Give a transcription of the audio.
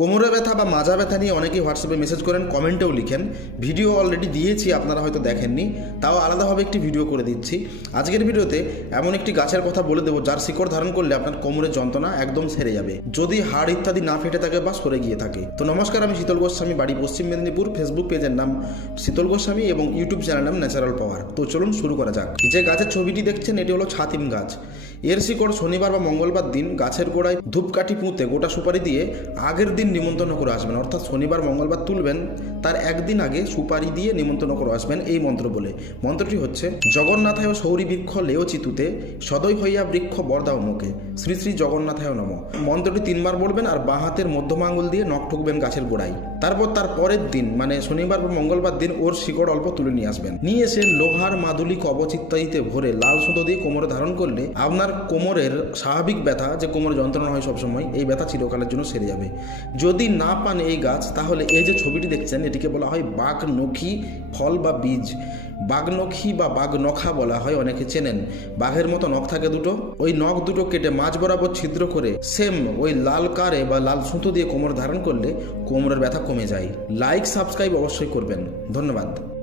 কোমরে ব্যথা বা মাজা ব্যথা নিয়ে অনেকেই হোয়াটসঅ্যাপে মেসেজ করেন, কমেন্টেও লিখেন। ভিডিও অলরেডি দিয়েছি, আপনারা হয়তো দেখেননি। তাও আলাদাভাবে একটি ভিডিও করে দিচ্ছি। আজকের ভিডিওতে এমন একটি গাছের কথা বলে দেবো, যার শিকড় ধারণ করলে আপনার কোমরের যন্ত্রণা একদম সেরে যাবে। যদি হাড় ইত্যাদি না ফেটে থাকে বা সরে গিয়ে থাকে। তো নমস্কার, আমি শীতল গোস্বামী, বাড়ি পশ্চিম মেদিনীপুর। ফেসবুক পেজের নাম শীতল গোস্বামী এবং ইউটিউব চ্যানেল নাম ন্যাচারাল পাওয়ার তো চলুন শুরু করা যাক। যে গাছের ছবিটি দেখছেন, এটি হলো ছাতিম গাছ। এর শিকড় শনিবার বা মঙ্গলবার দিন গাছের গোড়ায় ধূপকাঠি পুঁতে গোটা সুপারি দিয়ে আগের দিন নিমন্ত্রণ করে আসবেন, অর্থাৎ শনিবার, মঙ্গলবার তুলবেন, তার একদিন আগে সুপারি দিয়ে নিমন্ত্রণ করে আসবেন এই মন্ত্র বলে। মন্ত্রটি হচ্ছে, জগন্নাথায় সৌরী বৃক্ষ লেও চিতুতে সদয় হইয়া বৃক্ষ বরদাও মুখে, শ্রী শ্রী জগন্নাথায় নম। মন্ত্রটি তিনবার বলবেন আর বাঁ হাতের মধ্যম আঙুল দিয়ে নখ ঠুকবেন গাছের গোড়ায়। তারপর তার পরের দিন মানে শনিবার বা মঙ্গলবার দিন, ওর শিকড় অল্প তুলে নিয়ে আসবেন। নিয়ে এসে লোহার মাদুলি কবচ ইত্যাদিতে ভরে লাল সুতো দিয়ে কোমরে ধারণ করলে আপনার কোমরের স্বাভাবিক ব্যথা, যে কোমরে যন্ত্রণা হয় সবসময়, এই ব্যথা চিরকালের জন্য সেরে যাবে। যদি না পান এই গাছ, তাহলে এই যে ছবিটি দেখছেন, এটিকে বলা হয় বাঘ নখি ফল বা বীজ। বাঘনখি বা বাঘনখা বলা হয়, অনেকে চেনেন। বাঘের মতো নখ থাকে দুটো। ওই নখ দুটো কেটে মাছ বরাবর ছিদ্র করে সেম ওই লাল কারে বা লাল সুতো দিয়ে কোমর ধারণ করলে কোমরের ব্যথা কমে যায়। লাইক সাবস্ক্রাইব অবশ্যই করবেন। ধন্যবাদ।